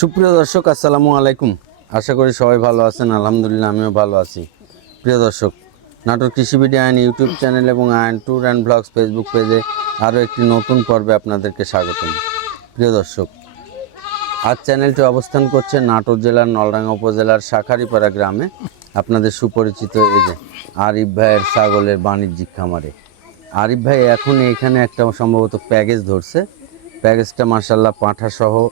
সুপ্রিয় দর্শক আসসালামু আলাইকুম। আশা করি সবাই ভালো আছেন আলহামদুলিল্লাহ আমিও ভালো আছি। প্রিয় দর্শক কৃষি বিডি আইন ইউটিউব চ্যানেল এবং আইন ট্যুর অ্যান্ড ব্লগস ফেসবুক পেজে আরও একটি নতুন পর্বে আপনাদেরকে স্বাগতম। প্রিয় দর্শক আজ চ্যানেলটি অবস্থান করছে নাটোর জেলার নলডাঙ্গা উপজেলার শাখারিপাড়া গ্রামে। আপনাদের সুপরিচিত এই যে আরিফ ভাইয়ের ছাগলের বাণিজ্যিক খামারে। আরিফ ভাই এখন এখানে একটা সম্ভবত প্যাকেজ ধরছে। প্যাকেজটা মার্শাল্লাহ পাঁঠা সহ আহ,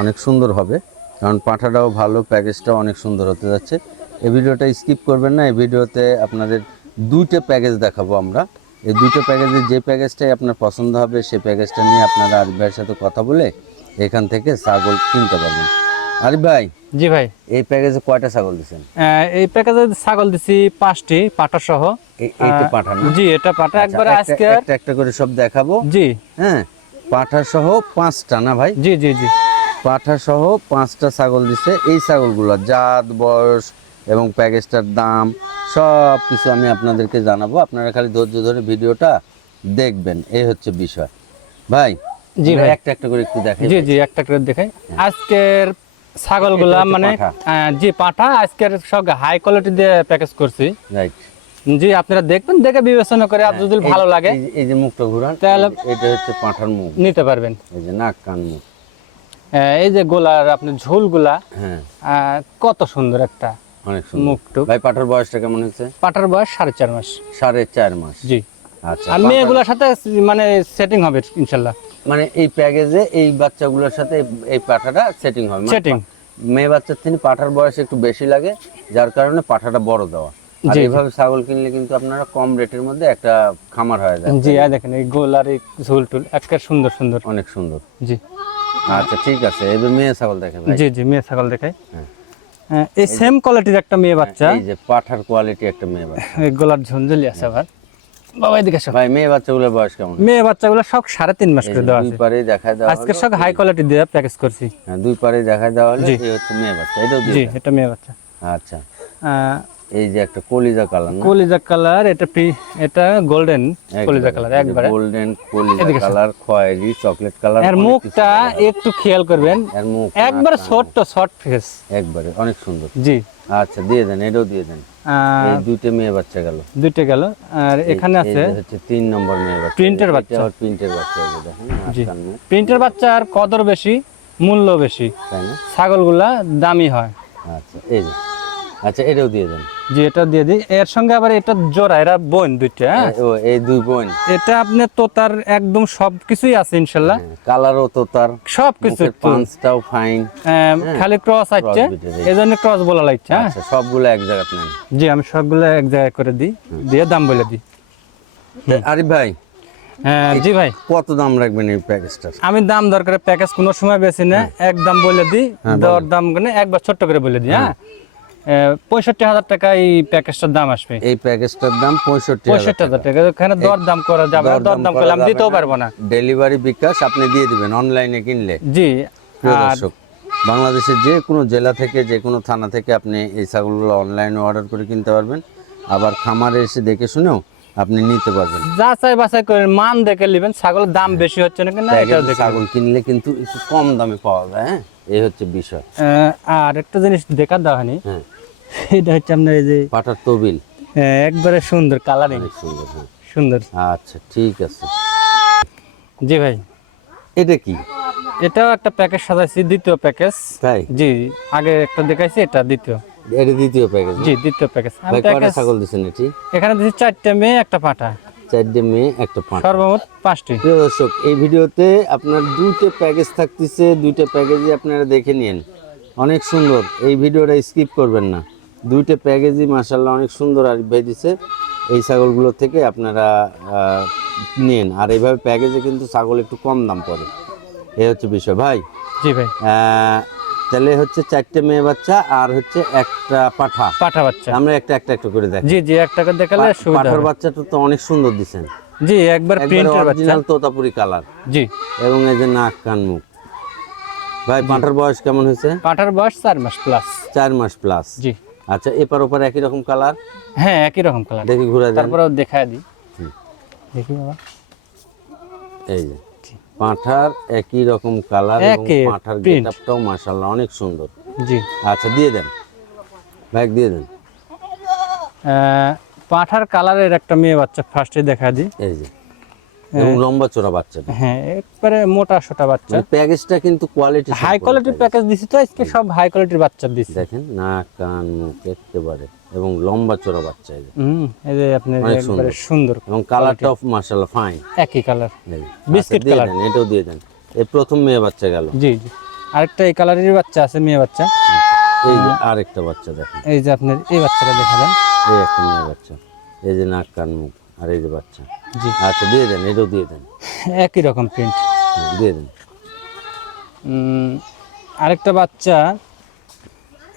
অনেক সুন্দর হবে। কারণ পাঁঠাটাও ভালো প্যাকেজটাও অনেক সুন্দর হতে যাচ্ছে। এই ভিডিওটা স্কিপ করবেন না এই ভিডিওতে আপনাদের দুইটা প্যাকেজ দেখাবো আমরা। এই দুইটা প্যাকেজের যে প্যাকেজটাই আপনার পছন্দ হবে সেই প্যাকেজটা নিয়ে আপনারা আরিফ ভাইয়ের সাথে কথা বলে এখান থেকে ছাগল কিনতে পারবেন। আরিফ ভাই জি ভাই। এই প্যাকেজে কয়টা ছাগল দিচ্ছেন? এই প্যাকেজে ছাগল দিছি পাঁচটি পাটা সহ। এইটা পাঠানো জি এটা পাটা একবার আজকে একটা একটা করে সব দেখাবো। জি। হ্যাঁ পাঠা সহ পাঁচটা না ভাই? জি জি জি। পাঠা সহ পাঁচটা ছাগল দিছে। এই ছাগলগুলো জাত বয়স এবং প্যাকেজটার দাম সব কিছু আমি আপনাদেরকে জানাব। আপনারা খালি ধৈর্য ধরে ভিডিওটা দেখবেন। এই হচ্ছে বিষয়। ভাই জি ভাই। একটা একটা করে একটু দেখাই। জি জি একটা করে দেখাই। আজকের ছাগলগুলা মানে জি পাঠা। আজকের সব হাই কোয়ালিটি দিয়ে প্যাকেজ করছি। রাইট জি আপনারা দেখবেন দেখে বিবেচনা করে আর যদি ভালো লাগে। এই যে মুখটা ঘুরান তাহলে- এটা হচ্ছে পাঠার মুখ। নিতে পারবেন। এই যে নাক কান মুখ। এই যে গোলার আপনার ঝোলগুলা হ্যাঁ। কত সুন্দর একটা অনেক সুন্দর। মুখটুক ভাই পাঠার বয়সটা কেমন হচ্ছে পাটার বয়স সাড়ে চার মাস। সাড়ে চার মাস। জি। আচ্ছা আর মেয়েগুলোর সাথে মানে সেটিং হবে ইনশাল্লাহ। মানে এই প্যাকেজে এই বাচ্চাগুলোর সাথে এই- পাঠাটা সেটিং হবে। মানে Setting। মেয়ে বাচ্চার থেকে পাঠার বয়স একটু বেশি লাগে যার কারণে পাঠাটা বড় দেওয়া। জি। এইভাবে ছাগল কিনলে কিন্তু আপনারা কম রেটের মধ্যে একটা খামার হয়ে যায়। জি আর দেখেন এই গোল আর এই ঝোল টুল একের সুন্দর সুন্দর। অনেক সুন্দর। জি। আচ্ছা ঠিক আছে। এবার মেয়ে ছাগল দেখেন জি জি মেয়ে ছাগল দেখাই। হ্যাঁ। হ্যাঁ, এই সেম কোয়ালিটির একটা মেয়ে বাচ্চা। এই যে পাঠার কোয়ালিটি একটা মেয়ে বাচ্চা। এই গোলার ঝঞ্ঝলি আছে আবার। বাবা এদিকে আসো। ভাই মেয়ে বাচ্চাগুলোর বয়স কেমন? মেয়ে বাচ্চাগুলো সব সাড়ে তিন মাস করে দেওয়া দুই পারে দেখায় দেওয়া আজকে সব হাই কোয়ালিটি দিয়ে প্যাকেজ করছি। হ্যাঁ দুই পারে দেখায় দেওয়া হলে। এই হচ্ছে মেয়ে বাচ্চা। এটাও জি এটা মেয়ে বাচ্চা। আচ্ছা। এই যে একটা কলিজা কালার কলিজা কালার এটা এটা গোল্ডেন কলিজা কালার একবারে। গোল্ডেন কলিজা কালার খয়েরি চকলেট কালারের মুখটা একটু খেয়াল করবেন। এর মুখ একবারে ছোট্ট শর্ট ফেস একবারে অনেক সুন্দর। জি। আচ্ছা দিয়ে দেন এটাও দিয়ে দেন। এই দুইটা মেয়ে বাচ্চা গেল। দুইটা গেল। আর এখানে আছে হচ্ছে তিন নম্বর মেয়ে বাচ্চা। প্রিন্টের বাচ্চা। আবার প্রিন্টের বাচ্চা দেখেন আটকান মুখ, বাচ্চার কদর বেশি মূল্য বেশি। তাই না? ছাগলগুলা দামি হয়। আচ্ছা এই যে। আচ্ছা এটাও দিয়ে দেন। যে এটা দিয়ে দিই। এর সঙ্গে আবার এটা জোড়া এরা বোন দুইটা হ্যাঁ? ও এই দুই বোন। এটা আপনি তো তার একদম সব কিছুই আছে ইনশাল্লাহ। কালারও তো তার সব কিছু পাঁচটাও ফাইন খালি ক্রস আছে বিটের এই। এই জন্য ক্রস বলা লাগছে হ্যাঁ? আচ্ছা সবগুলো এক জায়গাতে নেন জি আমি সবগুলো এক জায়গায় করে দিই। দিয়ে দাম বলে দিই। আরিফ ভাই হ্যাঁ জি ভাই। কত দাম রাখবেন এই প্যাকেজটার? আমি দাম দরকার প্যাকেজ কোনো সময় বেশি না এক দাম বলে দিই দর দাম করে একবার ছোট্ট করে বলে দিই হ্যাঁ? পঁয়ষট্টি হাজার টাকা এই প্যাকেজটার দাম আসবে। এই প্যাকেজটার দাম পঁয়ষট্টি পঁয়ষট্টি হাজার টাকা। এখানে দর দাম করা যাবে না। দর দাম করলে আমি দিতেও পারব না। ডেলিভারি বিকাশ আপনি দিয়ে দিবেন অনলাইনে কিনলে। জি দর্শক বাংলাদেশের যে কোনো জেলা থেকে যে কোনো থানা থেকে আপনি এই ছাগলগুলো অনলাইনে অর্ডার করে কিনতে পারবেন। আবার খামারে এসে দেখে শুনেও আপনি নিতে পারবেন। যাচাই বাছাই করে মান দেখে নেবেন ছাগলের দাম বেশি হচ্ছে না দেখে ছাগল কিনলে কিন্তু একটু কম দামে পাওয়া যায় হ্যাঁ? এই হচ্ছে বিষয়। আর একটা জিনিস দেখার দেওয়া হয়নি হ্যাঁ। এটা হচ্ছে আপনার এই যে পাটার তবিল। আহ, একবারে সুন্দর কালারিং সুন্দর হ্যাঁ। সুন্দর। আচ্ছা ঠিক আছে। জি ভাই। এটা কি? এটাও একটা প্যাকেজ সাজাইছি দ্বিতীয় প্যাকেজ। তাই? জি আগে একটা দেখাইছি এটা দ্বিতীয়। এটা দ্বিতীয় প্যাকেজ। জি দ্বিতীয় প্যাকেজ। আমি কয়টা ছাগল দিচ্ছেন এটি? এখানে দিচ্ছি চারটে মেয়ে একটা পাঠা চারটে মেয়ে একটা পাঁচ সর্বমোট পাঁচটি। প্রিয় দর্শক এই ভিডিওতে আপনার দুইটা প্যাকেজ থাকতেছে দুইটা প্যাকেজই আপনারা দেখে নিন। অনেক সুন্দর এই ভিডিওটা স্কিপ করবেন না। দুইটা প্যাকেজই মাসাল্লাহ অনেক সুন্দর আরিফ ভাই দিছে। এই ছাগলগুলো থেকে আপনারা নিন। আর এইভাবে প্যাকেজে কিন্তু ছাগল একটু কম দাম পড়ে। এই হচ্ছে বিষয়। ভাই? জি ভাই। তাহলে হচ্ছে চারটে মেয়ে বাচ্চা আর হচ্ছে একটা পাঠা। পাঠা বাচ্চা। আমরা একটা একটা একটা করে দেখি। জি জি একটা করে দেখালে সুবিধা পাঠার বাচ্চাটা তো অনেক সুন্দর দিছেন। জি একবার প্রিন্টের বাচ্চা। Original Totapuri colour. জি। এবং এই যে নাক কান মুখ। ভাই পাঁঠার বয়স কেমন হয়েছে? পাঠার বয়স চার মাস প্লাস চার মাস প্লাস জি। আচ্ছা এপার ওপার একই রকম কালার হ্যাঁ একই রকম কালার দেখি ঘুরে যান তারপরেও দেখায় দিই। দেখি বাবা। এই যে পাঁঠার একই রকম কালার এবং পাঁঠার গেটআপটাও মাশাআল্লাহ অনেক সুন্দর। জি। আচ্ছা দিয়ে দেন। ব্যাগ দিয়ে দেন। পাঁঠার কালারের একটা মেয়ে বাচ্চা ফার্স্টে দেখা দিই। এই যে। এবং লম্বা চোরা বাচ্চাটা হ্যাঁ একবারে মোটা সোটা বাচ্চা। প্যাকেজটা কিন্তু কোয়ালিটি হাই কোয়ালিটির প্যাকেজ দিছি তো আজকে সব হাই কোয়ালিটির বাচ্চা দিছি। দেখেন নাক কান মুখ একেবারে এবং লম্বা চোরা বাচ্চা এই যে। হুম এই যে আপনার অনেক একবারে সুন্দর। এবং কালারটাও মাশাআল্লাহ ফাইন একই কালার বিস্কিট কালার। এটাও দিয়ে দেন। এই প্রথম মেয়ে বাচ্চা গেল। জি জি। আরেকটা এই কালারের বাচ্চা আছে মেয়ে বাচ্চা। এই যে আরেকটা বাচ্চা দেখেন। এই যে আপনার এই বাচ্চাটা দেখা দেন এই একটা মেয়ে বাচ্চা। এই যে নাক কান মুখ। আর এই যে বাচ্চা। জি। আচ্ছা দিয়ে দেন এটাও দিয়ে দেন। একই রকম প্রিন্ট দিয়ে দেন। আরেকটা বাচ্চা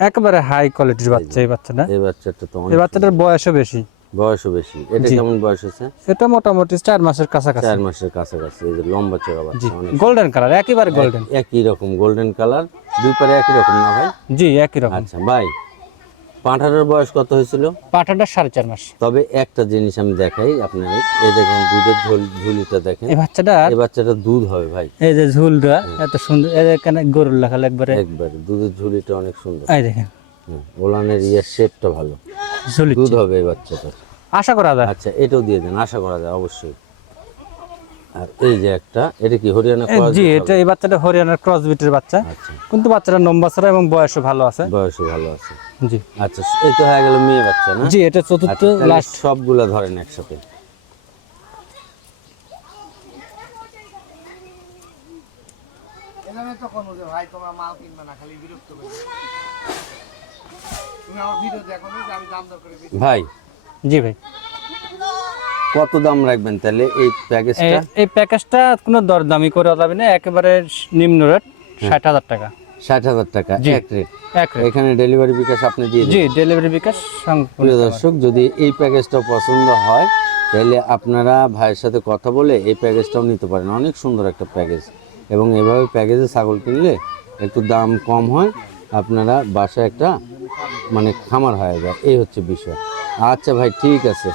একেবারে হাই কোয়ালিটির বাচ্চা এই বাচ্চাটা। এই বাচ্চাটা তো এই বাচ্চাটার বয়সও বেশি। বয়সও বেশি। এটা কেমন বয়স হচ্ছে এটা মোটামুটি চার মাসের কাছাকাছি। চার মাসের কাছাকাছি। এই যে লম্বা চোরা বাচ্চা গোল্ডেন কালার একেবারে গোল্ডেন একই রকম গোল্ডেন কালার দুই পারে একই রকম না ভাই? জি একই রকম। আচ্ছা ভাই পাঁঠাটার বয়স কত হয়েছিল? পাঠাটা সাড়ে চার মাস। তবে একটা জিনিস আমি দেখাই আপনাদের। এই দেখেন দুধের ঝোল ঝুলিটা দেখেন। এই বাচ্চাটা এই বাচ্চাটা দুধ হবে ভাই। এই যে ঝুলটা এত সুন্দর এই এখানে গরুর লেখা একবারে একবারে দুধের ঝুলিটা অনেক সুন্দর। এই দেখেন। ওলানের ইয়ের শেপটা ভালো। ঝুলি দুধ হবে এই বাচ্চাটা আশা করা যায়। আচ্ছা এটাও দিয়ে দেন আশা করা যায় অবশ্যই। আর এই যে একটা এটা কি হরিয়ানা এ, জি এটা এই বাচ্চাটা হরিয়ানার ক্রস বিটের বাচ্চা। আচ্ছা। কিন্তু বাচ্চাটা এবং বয়সও ভালো আছে। বয়সও ভালো আছে। জি। আচ্ছা এই তো হয়ে গেল মেয়ে বাচ্চা না? জি এটা চতুর্থ আচ্ছা লাস্ট সবগুলা ধরেন একসাথে। এজন্য তো কোনো যে ভাই তোমরা মাল কিনবে না খালি বিরক্ত তুমি আমার ভিডিও দেখো না আমি দাম দর করে ভাই। জি ভাই। কত দাম রাখবেন তাহলে এই প্যাকেজটা এই প্যাকেজটা কোনো দরদামি করে যাবে না একেবারে নিম্ন রেট ষাট হাজার টাকা। ষাট হাজার টাকা এক রেট এখানে ডেলিভারি বিকাশ আপনি দিয়ে জি ডেলিভারি বিকাশ সম্পূর্ণ প্রিয় দর্শক যদি এই প্যাকেজটা পছন্দ হয় তাহলে আপনারা ভাইয়ের সাথে কথা বলে এই প্যাকেজটাও নিতে পারেন। অনেক সুন্দর একটা প্যাকেজ এবং এভাবে প্যাকেজে ছাগল কিনলে একটু দাম কম হয় আপনারা বাসায় একটা মানে খামার হয়ে যায়। এই হচ্ছে বিষয়। আচ্ছা ভাই ঠিক আছে।